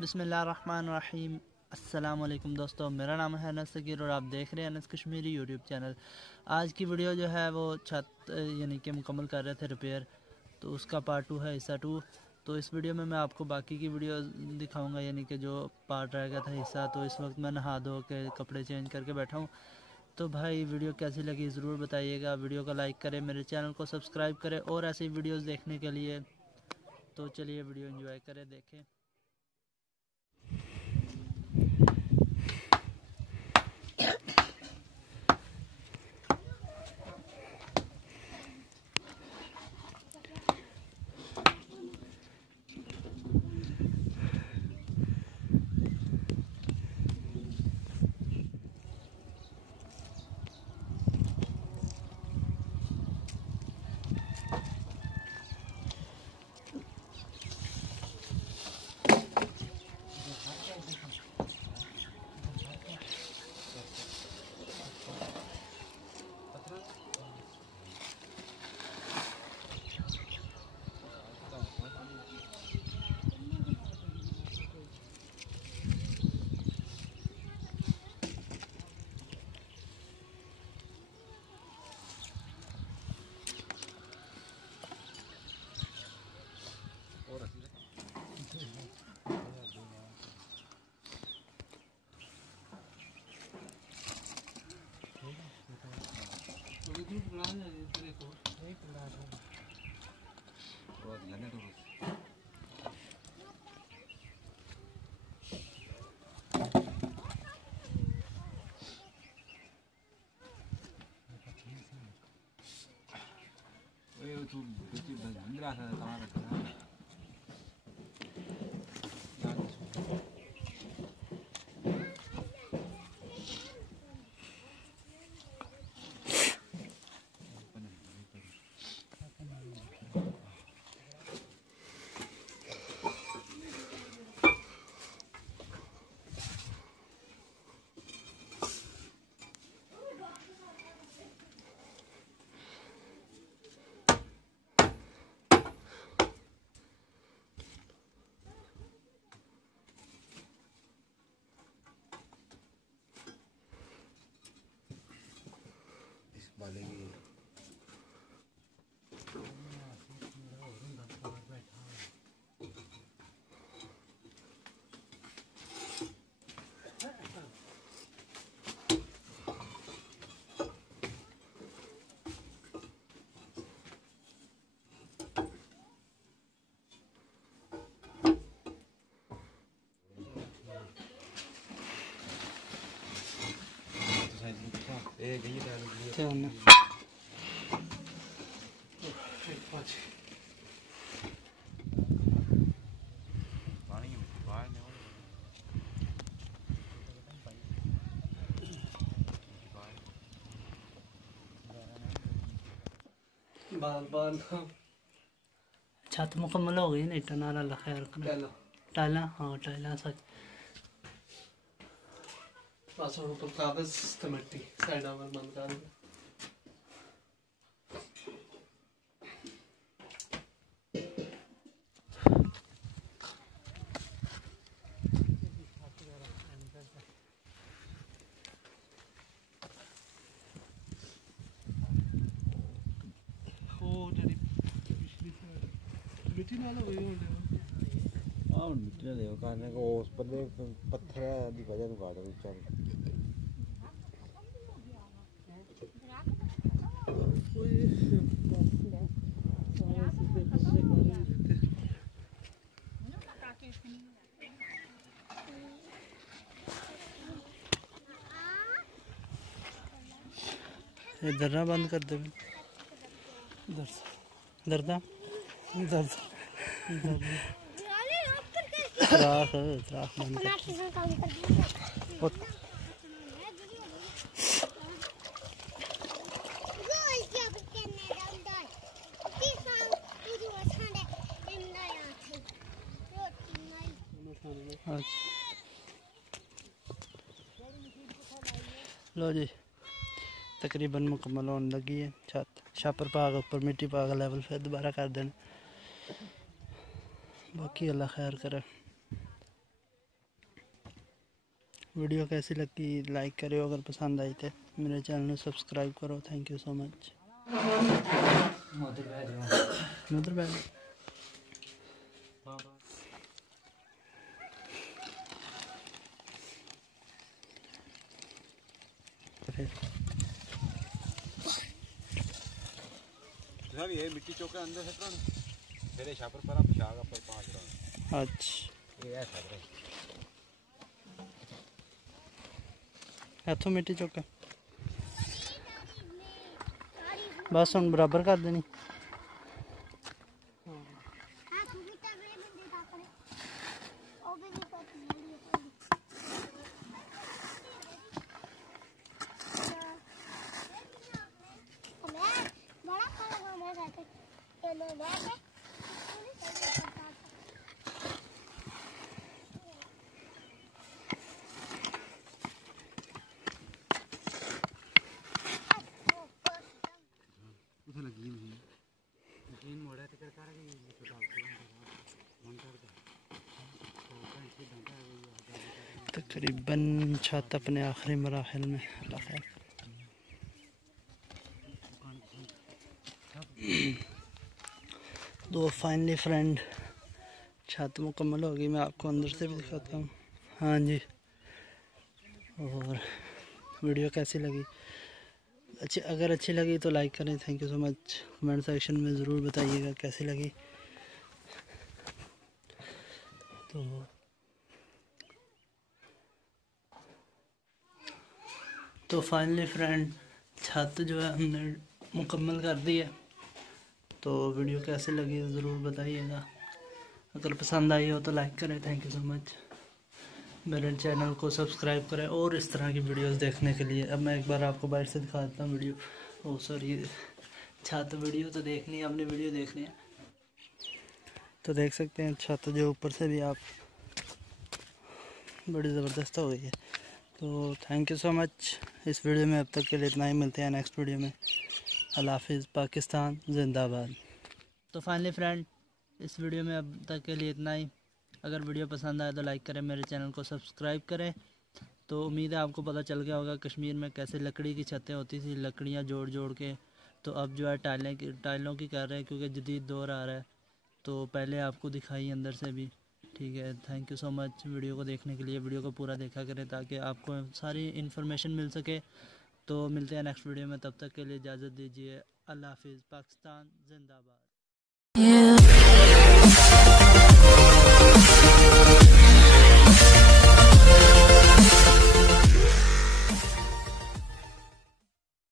बिस्मिल्लाहिर्रहमानिर्रहीम। अस्सलाम वालेकुम दोस्तों, मेरा नाम है सगीर और आप देख रहे हैं कश्मीरी यूट्यूब चैनल। आज की वीडियो जो है वो छत यानी कि मुकम्मल कर रहे थे रिपेयर, तो उसका पार्ट 2 है, हिस्सा 2। तो इस वीडियो में मैं आपको बाकी की वीडियो दिखाऊंगा, यानी कि जो पार्ट रह गया था हिस्सा। तो इस वक्त मैं नहा धो के कपड़े चेंज करके बैठा हूँ। तो भाई वीडियो कैसी लगी ज़रूर बताइएगा। वीडियो को लाइक करें, मेरे चैनल को सब्सक्राइब करें और ऐसी वीडियोज़ देखने के लिए। तो चलिए वीडियो एंजॉय करें, देखें। छत मुकम्मल हो गई, नहीं टनाला लगा टाला। हाँ टाला सच बस ऊपर कागज ते मिट्टी साइडा पर बंद कर दे। ओ जड़ी पिछली साइड मिट्टी नाल हो गई होंदे। हाँ मिट्टी ना देखो कहने को उस पर पत्थर की वजह से काट रही चल इधर ना बंद कर दे। दर्दा दर्द राख राख बंद कर। लो जी, तकरीबन मुकम्मल होने लगी है छत। छापर पाग ऊपर मिट्टी पाग लेवल फिर दोबारा कर देना। बाकी अल्लाह खैर करे। वीडियो कैसी लगी लाइक करो, अगर पसंद आई तो मेरे चैनल को सब्सक्राइब करो। Thank you so much. उधर बैठ सर ये मिट्टी चौका अंदर है ना तेरे छापर पर आप शागा पर 5 रहा। अच्छा ये है छापर इथों मिट्टी चौका बस हम बराबर कर देनी। तकरीबन छत अपने आखिरी मराहल में। तो फाइनली फ्रेंड छत मुकम्मल होगी। मैं आपको अंदर से भी दिखाता हूँ। हाँ जी, और वीडियो कैसी लगी अगर अच्छी लगी तो लाइक करें। Thank you so much. Comment section में ज़रूर बताइएगा कैसी लगी। तो फाइनली फ्रेंड छत जो है हमने मुकम्मल कर दी है। तो वीडियो कैसे लगी ज़रूर बताइएगा। अगर पसंद आई हो तो लाइक करें। Thank you so much. मेरे चैनल को सब्सक्राइब करें और इस तरह की वीडियोस देखने के लिए। अब मैं एक बार आपको बाहर से दिखा देता हूँ वीडियो। ओ सॉरी, छत वीडियो तो देखनी है, आपने वीडियो देखनी है तो देख सकते हैं। छत जो ऊपर से भी आप बड़ी ज़बरदस्त हो गई है। तो थैंक यू सो मच। इस वीडियो में अब तक के लिए इतना ही। मिलते हैं नेक्स्ट वीडियो में। अल्लाह हाफिज़। पाकिस्तान जिंदाबाद। तो फाइनली फ्रेंड इस वीडियो में अब तक के लिए इतना ही। अगर वीडियो पसंद आए तो लाइक करें, मेरे चैनल को सब्सक्राइब करें। तो उम्मीद है आपको पता चल गया होगा कश्मीर में कैसे लकड़ी की छतें होती थी, लकड़ियाँ जोड़ जोड़ के। तो अब जो है टाइलों की कर रहे हैं क्योंकि जदीद दौर आ रहा है। तो पहले आपको दिखाई अंदर से भी। ठीक है, thank you so much video को देखने के लिए। वीडियो को पूरा देखा करें ताकि आपको सारी इन्फॉर्मेशन मिल सके। तो मिलते हैं नेक्स्ट वीडियो में, तब तक के लिए इजाज़त दीजिए। अल्लाह हाफिज़। पाकिस्तान जिंदाबाद।